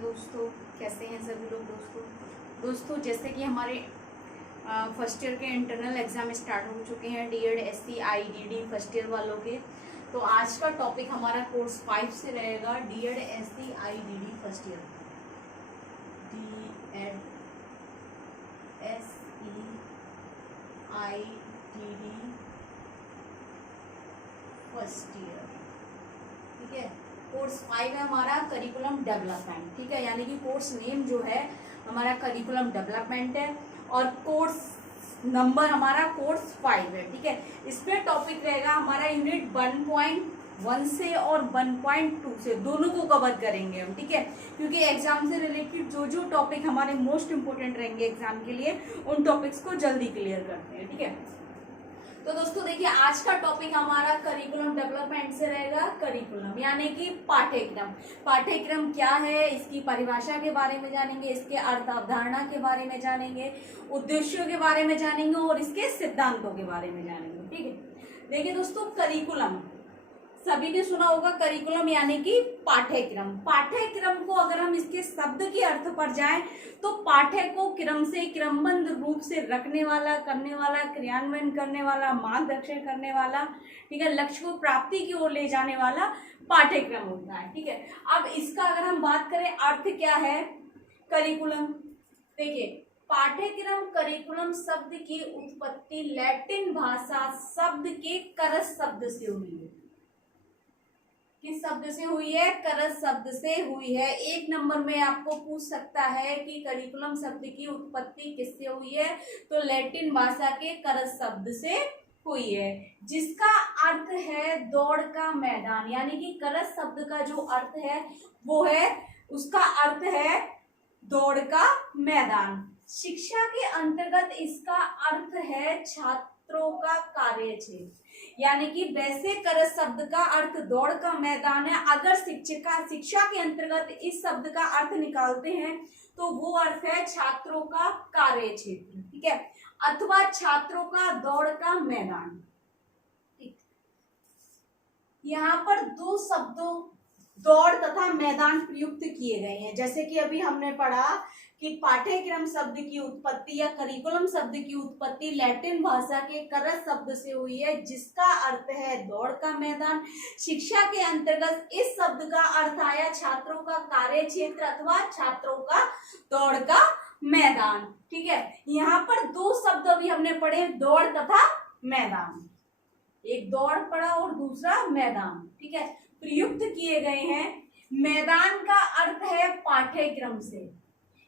दोस्तों, कैसे हैं सभी लोग। दोस्तों जैसे कि हमारे फर्स्ट ईयर के इंटरनल एग्जाम स्टार्ट हो चुके हैं, DEd SC IDD first year वालों के। तो आज का टॉपिक हमारा कोर्स 5 से रहेगा, DEd SC IDD first year. DEd SC IDD first year, ठीक है। कोर्स 5 है हमारा करिकुलम डेवलपमेंट, ठीक है, यानी कि कोर्स नेम जो है हमारा करिकुलम डेवलपमेंट है और कोर्स नंबर हमारा कोर्स 5 है, ठीक है। इसमें टॉपिक रहेगा हमारा यूनिट 1.1 से और 1.2 से, दोनों को कवर करेंगे हम, ठीक है, क्योंकि एग्जाम से रिलेटेड जो जो टॉपिक हमारे मोस्ट इंपोर्टेंट रहेंगे एग्जाम के लिए, उन टॉपिक्स को जल्दी क्लियर करते हैं, ठीक है। तो दोस्तों देखिए, आज का टॉपिक हमारा करिकुलम डेवलपमेंट से रहेगा। करिकुलम यानी कि पाठ्यक्रम। पाठ्यक्रम क्या है, इसकी परिभाषा के बारे में जानेंगे, इसके अर्थ अवधारणा के बारे में जानेंगे, उद्देश्यों के बारे में जानेंगे और इसके सिद्धांतों के बारे में जानेंगे, ठीक है। देखिए दोस्तों, करिकुलम सभी ने सुना होगा, करिकुलम यानी कि पाठ्यक्रम। पाठ्यक्रम को अगर हम इसके शब्द के अर्थ पर जाएं तो पाठ्य को क्रम से क्रमबद्ध रूप से रखने वाला, करने वाला, क्रियान्वयन करने वाला, मार्गदर्शन करने वाला, ठीक है, लक्ष्य को प्राप्ति की ओर ले जाने वाला पाठ्यक्रम होता है, ठीक है। अब इसका अगर हम बात करें अर्थ क्या है करिकुलम, देखिए पाठ्यक्रम करिकुलम शब्द की उत्पत्ति लैटिन भाषा शब्द के करस शब्द से हुई है। किस शब्द से हुई है? करस शब्द से हुई है। एक नंबर में आपको पूछ सकता है कि करिकुलम शब्द की उत्पत्ति किससे हुई है, तो लैटिन भाषा के करस शब्द से हुई है, जिसका अर्थ है दौड़ का मैदान। यानी कि करस शब्द का जो अर्थ है वो है, उसका अर्थ है दौड़ का मैदान। शिक्षा के अंतर्गत इसका अर्थ है छात्रों का कार्यक्षेत्र। यानी कि वैसे करस शब्द का अर्थ दौड़ का मैदान है, अगर शिक्षा के अंतर्गत इस शब्द का अर्थ निकालते हैं तो वो अर्थ है छात्रों का कार्यक्षेत्र, ठीक है, अथवा छात्रों का दौड़ का मैदान। ठीक, यहाँ पर दो शब्दों दौड़ तथा मैदान प्रयुक्त किए गए हैं। जैसे कि अभी हमने पढ़ा कि पाठ्यक्रम शब्द की उत्पत्ति या करिकुलम शब्द की उत्पत्ति लैटिन भाषा के करस शब्द से हुई है, जिसका अर्थ है दौड़ का मैदान। शिक्षा के अंतर्गत इस शब्द का अर्थ आया छात्रों का कार्यक्षेत्र अथवा छात्रों का दौड़ का मैदान, ठीक है। यहाँ पर दो शब्द अभी हमने पढ़े, दौड़ तथा मैदान। एक दौड़ पढ़ा और दूसरा मैदान, ठीक है, प्रयुक्त किए गए हैं। मैदान का अर्थ है पाठ्यक्रम से,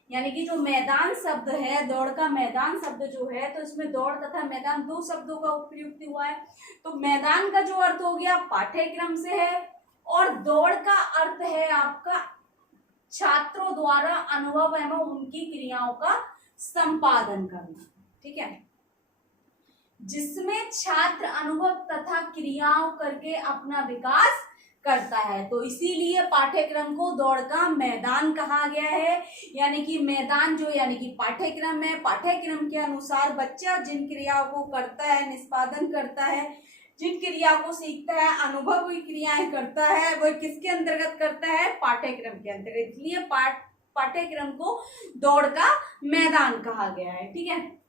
यानी कि जो मैदान शब्द है, दौड़ का मैदान शब्द जो है, तो इसमें दौड़ तथा मैदान दो शब्दों का उपयुक्त हुआ है। तो मैदान का जो अर्थ हो गया पाठ्यक्रम से है और दौड़ का अर्थ है आपका छात्रों द्वारा अनुभव एवं उनकी क्रियाओं का संपादन करना, ठीक है, जिसमें छात्र अनुभव तथा क्रियाओं करके अपना विकास करता है। तो इसीलिए पाठ्यक्रम को दौड़ का मैदान कहा गया है। यानी कि मैदान जो यानी कि पाठ्यक्रम है, पाठ्यक्रम के अनुसार बच्चा जिन क्रियाओं को करता है, निष्पादन करता है, जिन क्रियाओं को सीखता है, अनुभव हुई क्रियाएं करता है, वह किसके अंतर्गत करता है? पाठ्यक्रम के अंतर्गत। इसलिए पाठ्यक्रम को दौड़ का मैदान कहा गया है, ठीक है।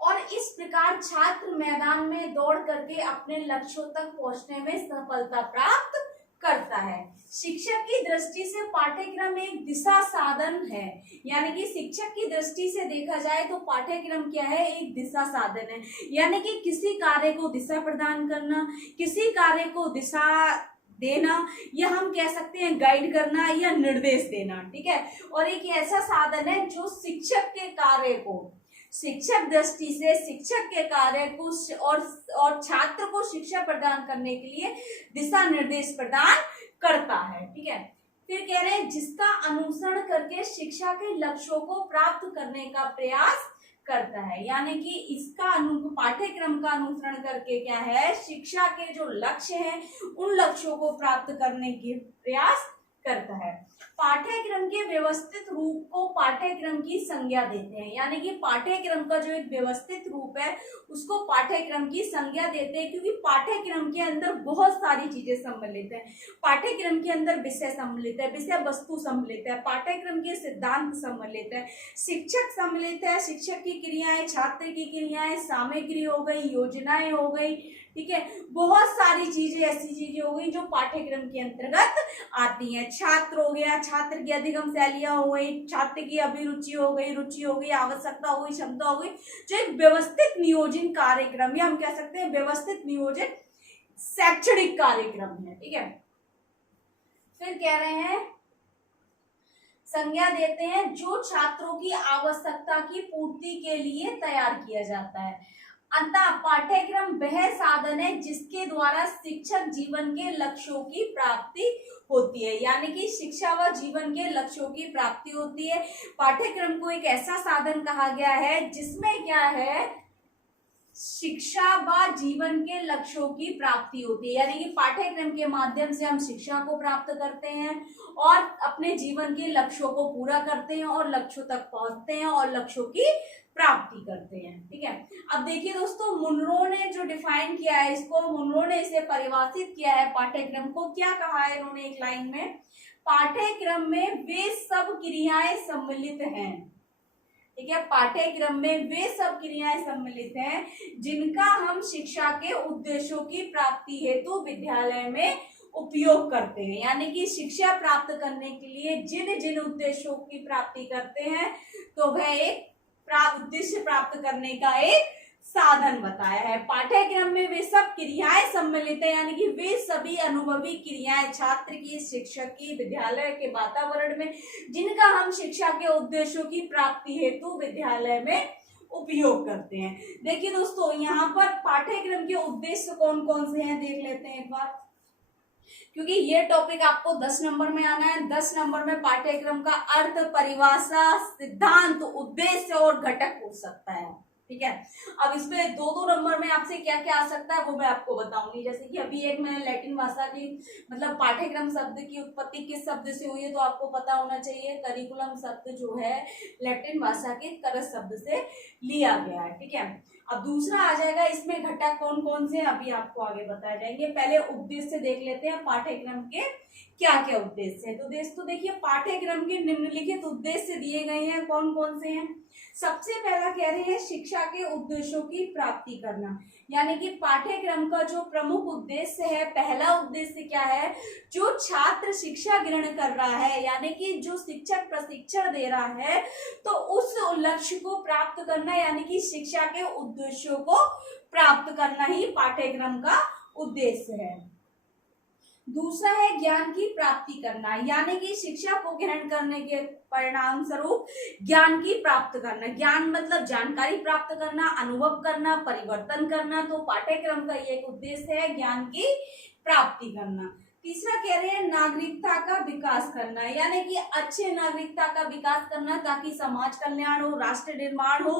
और इस प्रकार छात्र मैदान में दौड़ करके अपने लक्ष्यों तक पहुंचने में सफलता प्राप्त करता है। शिक्षक की दृष्टि से पाठ्यक्रम एक दिशा साधन है। यानी कि शिक्षक की दृष्टि से देखा जाए तो पाठ्यक्रम क्या है? एक दिशा साधन है। यानी कि किसी कार्य को दिशा प्रदान करना, किसी कार्य को दिशा देना, या हम कह सकते हैं गाइड करना या निर्देश देना, ठीक है। और एक ऐसा साधन है जो शिक्षक के कार्य को, शिक्षक दृष्टि से शिक्षक के कार्य को और छात्र को शिक्षा प्रदान करने के लिए दिशा निर्देश प्रदान करता है, ठीक है। फिर कह रहे हैं जिसका अनुसरण करके शिक्षा के लक्ष्यों को प्राप्त करने का प्रयास करता है। यानी कि इसका पाठ्यक्रम का अनुसरण करके क्या है? शिक्षा के जो लक्ष्य हैं उन लक्ष्यों को प्राप्त करने के प्रयास करता है। पाठ्यक्रम के व्यवस्थित रूप को पाठ्यक्रम की संज्ञा देते हैं, यानी कि पाठ्यक्रम का जो एक व्यवस्थित रूप है उसको पाठ्यक्रम की संज्ञा देते हैं, क्योंकि पाठ्यक्रम के अंदर बहुत सारी चीजें सम्मिलित है। पाठ्यक्रम के अंदर विषय सम्मिलित है, विषय वस्तु सम्मिलित है, पाठ्यक्रम के सिद्धांत सम्मिलित है, शिक्षक सम्मिलित है, शिक्षक की क्रियाएं, छात्र की क्रियाएं, सामग्री हो गई, योजनाएं हो गई, ठीक है, बहुत सारी चीजें ऐसी चीजें हो गई जो पाठ्यक्रम के अंतर्गत आती हैं। छात्र हो गया, छात्र की अधिगम शैलियां हो गई, छात्र की अभिरुचि हो गई, रुचि हो गई, आवश्यकता हो गई, क्षमता हो गई, जो एक व्यवस्थित नियोजन कार्यक्रम या हम कह सकते हैं व्यवस्थित नियोजन शैक्षणिक कार्यक्रम है, ठीक है। फिर कह रहे हैं संज्ञा देते हैं जो छात्रों की आवश्यकता की पूर्ति के लिए तैयार किया जाता है। अतः पाठ्यक्रम वह साधन है जिसके द्वारा शिक्षक जीवन के लक्ष्यों की प्राप्ति होती है, यानी कि शिक्षा व जीवन के लक्ष्यों की प्राप्ति होती है। पाठ्यक्रम को एक ऐसा साधन कहा गया है जिसमें क्या है, शिक्षा व जीवन के लक्ष्यों की प्राप्ति होती है, यानी कि पाठ्यक्रम के माध्यम से हम शिक्षा को प्राप्त करते हैं और अपने जीवन के लक्ष्यों को पूरा करते हैं और लक्ष्यों तक पहुंचते हैं और लक्ष्यों की प्राप्ति करते हैं, ठीक है। अब देखिए दोस्तों, मुनरो ने जो डिफाइन किया है इसको, मुनरो ने इसे परिभाषित किया है पाठ्यक्रम को, क्या कहा है इन्होंने एक लाइन में, पाठ्यक्रम में वे सब क्रियाएं सम्मिलित हैं, ठीक है, पाठ्यक्रम में वे सब क्रियाएं सम्मिलित हैं जिनका हम शिक्षा के उद्देश्यों की प्राप्ति हेतु विद्यालय में उपयोग करते हैं, यानी कि शिक्षा प्राप्त करने के लिए जिन जिन उद्देश्यों की प्राप्ति करते हैं तो वह एक उद्देश्य प्राप्त करने का एक साधन बताया है। पाठ्यक्रम में वे सब क्रियाएं सम्मिलित है, यानी कि वे सभी अनुभवी क्रियाएं छात्र की, शिक्षक की, विद्यालय के वातावरण में जिनका हम शिक्षा के उद्देश्यों की प्राप्ति हेतु विद्यालय में उपयोग करते हैं। देखिए दोस्तों, यहाँ पर पाठ्यक्रम के उद्देश्य कौन कौन से हैं देख लेते हैं एक बार, क्योंकि ये टॉपिक आपको 10 नंबर में आना है। 10 नंबर में पाठ्यक्रम का अर्थ, परिभाषा, सिद्धांत, उद्देश्य और घटक पूछ सकता है, ठीक है। अब इसमें 2-2 नंबर में आपसे क्या क्या आ सकता है वो मैं आपको बताऊंगी। जैसे कि अभी एक मैंने लैटिन भाषा की मतलब पाठ्यक्रम शब्द की उत्पत्ति किस शब्द से हुई है तो आपको पता होना चाहिए। करिकुलम शब्द जो है लैटिन भाषा के करस शब्द से लिया गया है, ठीक है। अब दूसरा आ जाएगा, इसमें घटक कौन कौन से अभी आपको आगे बताए जाएंगे। पहले उद्देश्य देख लेते हैं, पाठ्यक्रम के क्या क्या उद्देश्य है। तो दोस्तों देखिए, पाठ्यक्रम के निम्नलिखित उद्देश्य दिए गए हैं, कौन कौन से हैं। सबसे पहला कह रहे हैं शिक्षा के उद्देश्यों की प्राप्ति करना, यानी कि पाठ्यक्रम का जो प्रमुख उद्देश्य है, पहला उद्देश्य क्या है, जो छात्र शिक्षा ग्रहण कर रहा है यानी कि जो शिक्षक प्रशिक्षण दे रहा है तो उस लक्ष्य को प्राप्त करना, यानी कि शिक्षा के उद्देश्यों को प्राप्त करना ही पाठ्यक्रम का उद्देश्य है। दूसरा है ज्ञान की प्राप्ति करना, यानी कि शिक्षा को ग्रहण करने के परिणाम स्वरूप ज्ञान की प्राप्त करना। ज्ञान मतलब जानकारी प्राप्त करना, अनुभव करना, परिवर्तन करना। तो पाठ्यक्रम का ये एक उद्देश्य है, ज्ञान की प्राप्ति करना। तीसरा कह रहे हैं नागरिकता का विकास करना, यानी कि अच्छे नागरिकता का विकास करना ताकि समाज कल्याण हो, राष्ट्र निर्माण हो।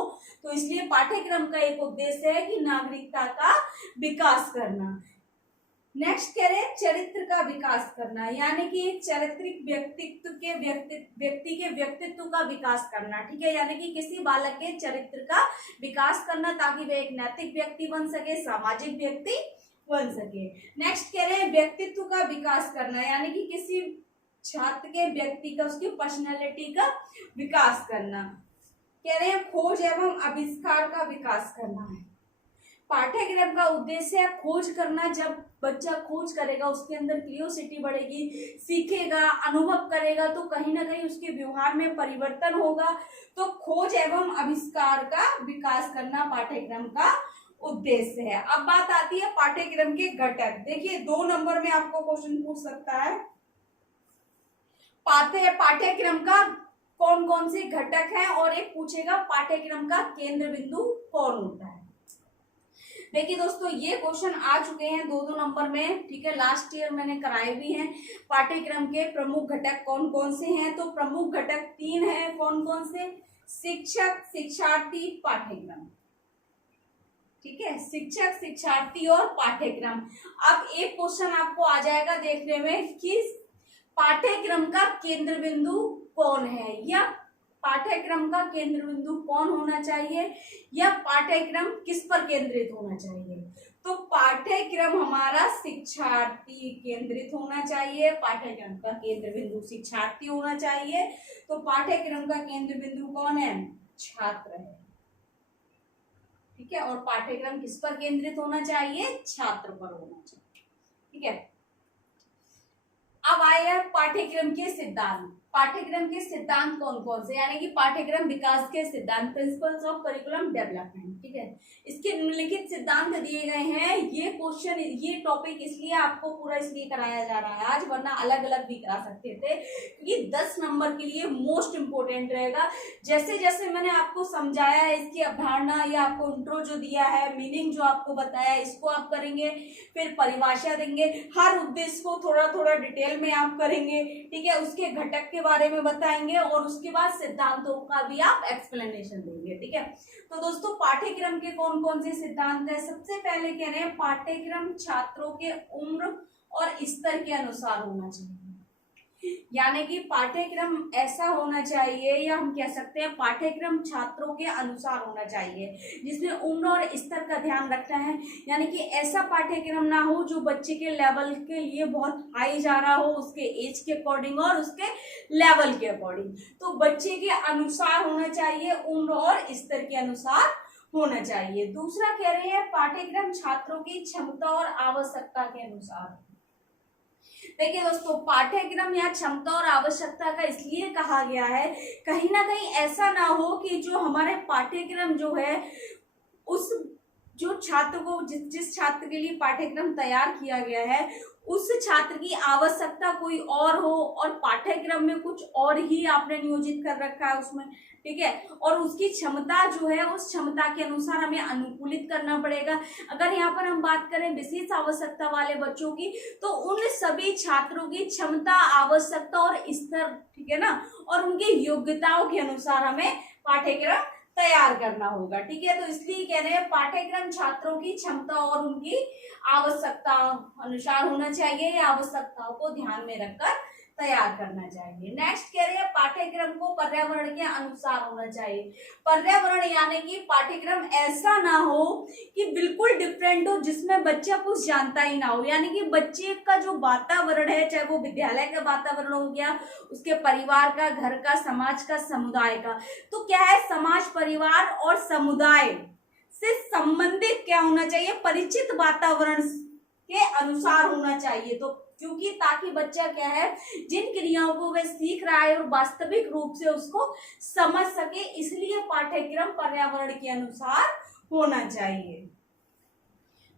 तो इसलिए पाठ्यक्रम का एक उद्देश्य है कि नागरिकता का विकास करना। नेक्स्ट कह रहे हैं चरित्र का विकास करना, यानी कि एक चारित्रिक व्यक्ति के व्यक्तित्व का विकास करना, ठीक है, यानी कि किसी बालक के चरित्र का विकास करना ताकि वह एक नैतिक व्यक्ति बन सके, सामाजिक व्यक्ति बन सके। नेक्स्ट कह रहे हैं व्यक्तित्व का विकास करना, यानी कि किसी छात्र के व्यक्ति का, उसकी पर्सनैलिटी का विकास करना। कह रहे हैं खोज एवं आविष्कार का विकास करना है। पाठ्यक्रम का उद्देश्य है खोज करना। जब बच्चा खोज करेगा उसके अंदर क्यूरियोसिटी बढ़ेगी, सीखेगा, अनुभव करेगा तो कहीं ना कहीं उसके व्यवहार में परिवर्तन होगा। तो खोज एवं आविष्कार का विकास करना पाठ्यक्रम का उद्देश्य है। अब बात आती है पाठ्यक्रम के घटक। देखिए 2 नंबर में आपको क्वेश्चन पूछ सकता है, पाठ्यक्रम का कौन कौन से घटक हैं, और एक पूछेगा पाठ्यक्रम का केंद्र बिंदु कौन होता है। देखिए दोस्तों, ये क्वेश्चन आ चुके हैं 2-2 नंबर में, ठीक है, लास्ट ईयर मैंने कराए भी हैं। पाठ्यक्रम के प्रमुख घटक कौन कौन से हैं, तो प्रमुख घटक 3 हैं। कौन कौन से? शिक्षक, शिक्षार्थी, पाठ्यक्रम, ठीक है, शिक्षक, शिक्षार्थी और पाठ्यक्रम। अब एक क्वेश्चन आपको आ जाएगा देखने में कि पाठ्यक्रम का केंद्र बिंदु कौन है, या पाठ्यक्रम का केंद्र बिंदु कौन होना चाहिए, या पाठ्यक्रम किस पर केंद्रित होना चाहिए। तो पाठ्यक्रम हमारा शिक्षार्थी केंद्रित होना चाहिए, पाठ्यक्रम का केंद्र बिंदु शिक्षार्थी होना चाहिए। तो पाठ्यक्रम का केंद्र बिंदु कौन है, छात्र है, ठीक है। और पाठ्यक्रम किस पर केंद्रित होना चाहिए, छात्र पर होना चाहिए, ठीक है। अब आया पाठ्यक्रम के सिद्धांत। पाठ्यक्रम के सिद्धांत कौन कौन से, यानी कि पाठ्यक्रम विकास के सिद्धांत, प्रिंसिपल्स ऑफ करिकुलम डेवलपमेंट, ठीक है। इसके निम्नलिखित सिद्धांत दिए गए हैं। ये क्वेश्चन, ये टॉपिक इसलिए आपको पूरा इसलिए कराया जा रहा है आज, वरना अलग अलग भी करा सकते थे, क्योंकि 10 नंबर के लिए मोस्ट इंपोर्टेंट रहेगा। जैसे जैसे मैंने आपको समझाया है, इसकी अवधारणा या आपको इंट्रो जो दिया है, मीनिंग जो आपको बताया, इसको आप करेंगे, फिर परिभाषा देंगे, हर उद्देश्य को थोड़ा थोड़ा डिटेल में आप करेंगे, ठीक है। उसके घटक के बारे में बताएंगे और उसके बाद सिद्धांतों का भी आप एक्सप्लेनेशन देंगे, ठीक है। तो दोस्तों, पाठ्यक्रम के कौन कौन से सिद्धांत है। सबसे पहले कह रहे हैं पाठ्यक्रम छात्रों के उम्र और स्तर के अनुसार होना चाहिए, यानी कि पाठ्यक्रम ऐसा होना चाहिए, या हम कह सकते हैं पाठ्यक्रम छात्रों के अनुसार होना चाहिए, जिसमें उम्र और स्तर का ध्यान रखना है। यानी कि ऐसा पाठ्यक्रम ना हो जो बच्चे के लेवल के लिए बहुत हाई जा रहा हो, उसके एज के अकॉर्डिंग और उसके लेवल के अकॉर्डिंग। तो बच्चे के अनुसार होना चाहिए, उम्र और स्तर के अनुसार होना चाहिए। दूसरा कह रहे हैं पाठ्यक्रम छात्रों की क्षमता और आवश्यकता के अनुसार। देखिए दोस्तों, पाठ्यक्रम या क्षमता और आवश्यकता का इसलिए कहा गया है, कहीं ना कहीं ऐसा ना हो कि जो हमारे पाठ्यक्रम जो है, उस जो छात्र को जिस छात्र के लिए पाठ्यक्रम तैयार किया गया है, उस छात्र की आवश्यकता कोई और हो और पाठ्यक्रम में कुछ और ही आपने नियोजित कर रखा है उसमें, ठीक है। और उसकी क्षमता जो है, उस क्षमता के अनुसार हमें अनुकूलित करना पड़ेगा। अगर यहाँ पर हम बात करें विशेष आवश्यकता वाले बच्चों की, तो उन सभी छात्रों की क्षमता, आवश्यकता और स्तर, ठीक है ना, और उनकी योग्यताओं के अनुसार हमें पाठ्यक्रम तैयार करना होगा, ठीक है। तो इसलिए कह रहे हैं पाठ्यक्रम छात्रों की क्षमता और उनकी आवश्यकता अनुसार होना चाहिए, या आवश्यकताओं को ध्यान में रखकर तैयार करना चाहिए। नेक्स्ट कह रहे हैं पाठ्यक्रम को पर्यावरण के अनुसार होना चाहिए। पर्यावरण यानी कि पाठ्यक्रम ऐसा ना हो कि बिल्कुल डिफरेंट हो, जिसमें बच्चा कुछ जानता ही ना हो। यानी कि बच्चे का जो वातावरण है, चाहे वो विद्यालय का वातावरण हो गया, उसके परिवार का, घर का, समाज का, समुदाय का, तो क्या है, समाज, परिवार और समुदाय से संबंधित क्या होना चाहिए, परिचित वातावरण के अनुसार होना चाहिए। तो क्योंकि ताकि बच्चा क्या है, जिन क्रियाओं को वह सीख रहा है और वास्तविक रूप से उसको समझ सके, इसलिए पाठ्यक्रम पर्यावरण के अनुसार होना चाहिए।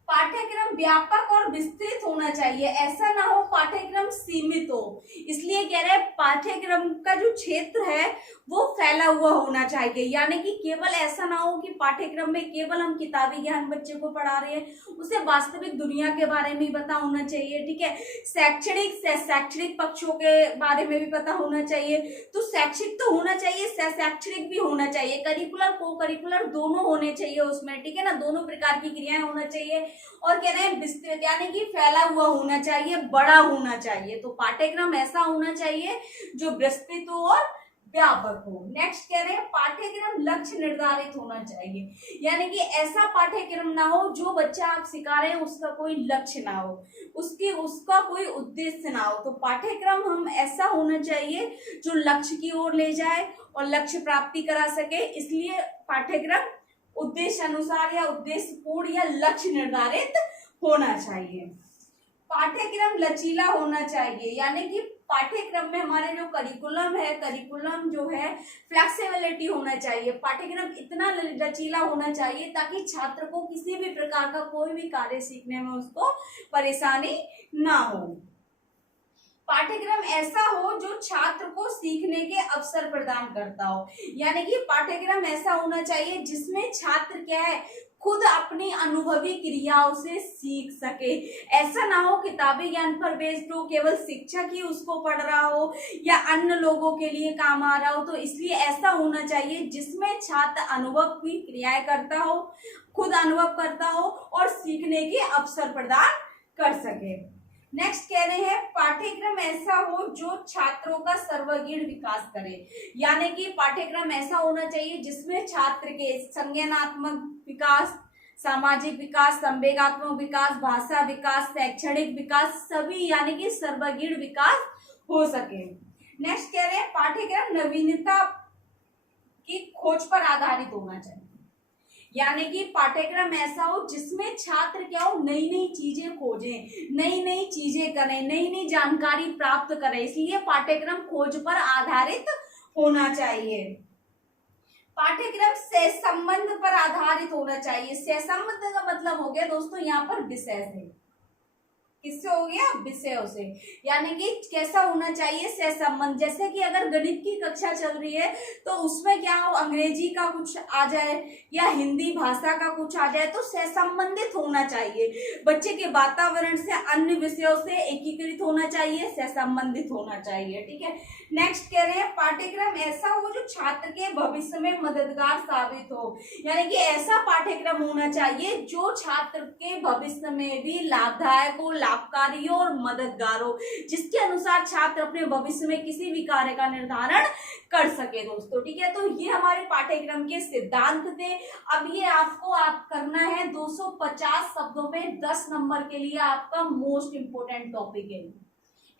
पाठ्यक्रम व्यापक और विस्तृत होना चाहिए, ऐसा ना हो पाठ्यक्रम सीमित हो। इसलिए कह रहे हैं पाठ्यक्रम का जो क्षेत्र है वो फैला हुआ होना चाहिए। यानी कि केवल ऐसा ना हो कि पाठ्यक्रम में केवल हम किताबी ज्ञान बच्चे को पढ़ा रहे हैं, उसे वास्तविक दुनिया के बारे में भी पता होना चाहिए, ठीक है। शैक्षणिक पक्षों के बारे में भी पता होना चाहिए। तो शैक्षिक तो होना चाहिए, शैक्षणिक भी होना चाहिए, करिकुलर को करिकुलर दोनों होने चाहिए उसमें, ठीक है ना, दोनों प्रकार की क्रियाएं होना चाहिए। और कह रहे हैं विस्तृत, यानी कि फैला हुआ होना चाहिए, बड़ा होना चाहिए। तो पाठ्यक्रम ऐसा होना चाहिए जो विस्तृत हो और व्यापक हो। नेक्स्ट कह रहे हैं पाठ्यक्रम लक्ष्य निर्धारित होना चाहिए, यानी कि ऐसा पाठ्यक्रम ना हो जो बच्चा आप सिखा रहे हैं उसका कोई लक्ष्य ना हो, उसका कोई उद्देश्य ना हो। तो पाठ्यक्रम हम ऐसा होना चाहिए जो लक्ष्य की ओर ले जाए और लक्ष्य प्राप्ति करा सके। इसलिए पाठ्यक्रम उद्देश्य अनुसार या उद्देश्य पूर्ण या लक्ष्य निर्धारित होना चाहिए। पाठ्यक्रम लचीला होना चाहिए, यानी कि पाठ्यक्रम में हमारे जो करिकुलम है, करिकुलम जो है फ्लेक्सिबिलिटी होना चाहिए। पाठ्यक्रम इतना लचीला होना चाहिए ताकि छात्र को किसी भी प्रकार का कोई भी कार्य सीखने में उसको परेशानी ना हो। पाठ्यक्रम ऐसा हो जो छात्र को सीखने के अवसर प्रदान करता हो, यानी कि पाठ्यक्रम ऐसा होना चाहिए जिसमें छात्र क्या है, खुद अपनी अनुभवी क्रियाओं से सीख सके। ऐसा ना हो किताबी ज्ञान पर बेस्ड हो, केवल शिक्षक ही उसको पढ़ रहा हो या अन्य लोगों के लिए काम आ रहा हो। तो इसलिए ऐसा होना चाहिए जिसमें छात्र अनुभव की क्रियाएं करता हो, खुद अनुभव करता हो और सीखने के अवसर प्रदान कर सके। नेक्स्ट कह रहे हैं पाठ्यक्रम ऐसा हो जो छात्रों का सर्वांगीण विकास करे, यानी कि पाठ्यक्रम ऐसा होना चाहिए जिसमें छात्र के संज्ञानात्मक विकास, सामाजिक विकास, संवेगात्मक विकास, भाषा विकास, शैक्षणिक विकास, सभी यानी कि सर्वांगीण विकास हो सके। नेक्स्ट कह रहे हैं पाठ्यक्रम नवीनता की खोज पर आधारित होना चाहिए, यानी कि पाठ्यक्रम ऐसा हो जिसमें छात्र क्या हो, नई नई चीजें खोजें, नई नई चीजें करें, नई नई जानकारी प्राप्त करें, इसलिए पाठ्यक्रम खोज पर आधारित होना चाहिए। पाठ्यक्रम से संबंध पर आधारित होना चाहिए। से संबंध का मतलब हो गया दोस्तों यहाँ पर विषय से, किससे हो गया, विषयों से, यानी कि कैसा होना चाहिए, से संबंध। जैसे कि अगर गणित की कक्षा चल रही है तो उसमें क्या हो, अंग्रेजी का कुछ आ जाए या हिंदी भाषा का कुछ आ जाए तो से संबंधित होना चाहिए। बच्चे के वातावरण से, अन्य विषयों से एकीकृत होना चाहिए, से संबंधित होना चाहिए। ठीक है, नेक्स्ट कह रहे हैं पाठ्यक्रम ऐसा हो जो छात्र के भविष्य में मददगार साबित हो, यानी कि ऐसा पाठ्यक्रम होना चाहिए जो छात्र के भविष्य में भी लाभदायक हो, लाभकारी हो और मददगार हो, जिसके अनुसार छात्र अपने भविष्य में किसी भी कार्य का निर्धारण कर सके दोस्तों। ठीक है, तो ये हमारे पाठ्यक्रम के सिद्धांत थे। अब ये आपको करना है 250 शब्दों में 10 नंबर के लिए, आपका मोस्ट इंपोर्टेंट टॉपिक है।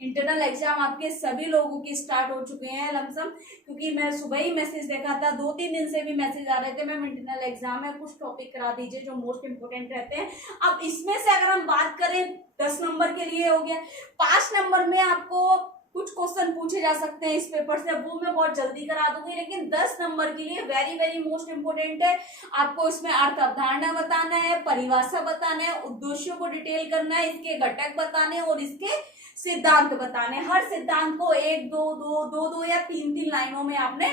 इंटरनल एग्जाम आपके सभी लोगों की स्टार्ट हो चुके हैं लमसम, क्योंकि मैं सुबह ही मैसेज देखा था, 2-3 दिन से भी मैसेज आ रहे थे मैम इंटरनल एग्जाम है, कुछ टॉपिक करा दीजिए जो मोस्ट इंपोर्टेंट रहते हैं। अब इसमें से अगर हम बात करें 10 नंबर के लिए हो गया, 5 नंबर में आपको कुछ क्वेश्चन पूछे जा सकते हैं इस पेपर से, वो मैं बहुत जल्दी करा दूंगी, लेकिन 10 नंबर के लिए वेरी वेरी मोस्ट इंपोर्टेंट है। आपको इसमें अर्थ अवधारणा बताना है, परिभाषा बताना है, उद्देश्यों को डिटेल करना है, इसके घटक बताने और इसके सिद्धांत बताने। हर सिद्धांत को 1-2 या 3-3 लाइनों में आपने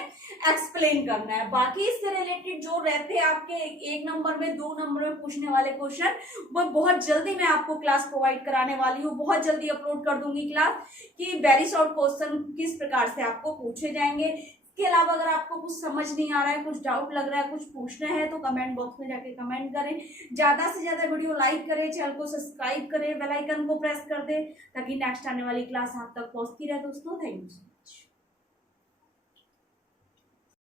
एक्सप्लेन करना है। बाकी इससे रिलेटेड जो रहते हैं आपके 1 नंबर में, 2 नंबर में पूछने वाले क्वेश्चन, वो बहुत जल्दी मैं आपको क्लास प्रोवाइड कराने वाली हूँ, बहुत जल्दी अपलोड कर दूंगी क्लास कि वेरी शॉर्ट क्वेश्चन किस प्रकार से आपको पूछे जाएंगे। इसके अलावा अगर आपको कुछ समझ नहीं आ रहा है, कुछ डाउट लग रहा है, कुछ पूछना है तो कमेंट बॉक्स में जाके कमेंट करें। ज्यादा से ज्यादा वीडियो लाइक करें, चैनल को सब्सक्राइब करें, बेल आइकन को प्रेस कर दें ताकि नेक्स्ट आने वाली क्लास आप तक पहुंचती रहे दोस्तों। Thank you so much.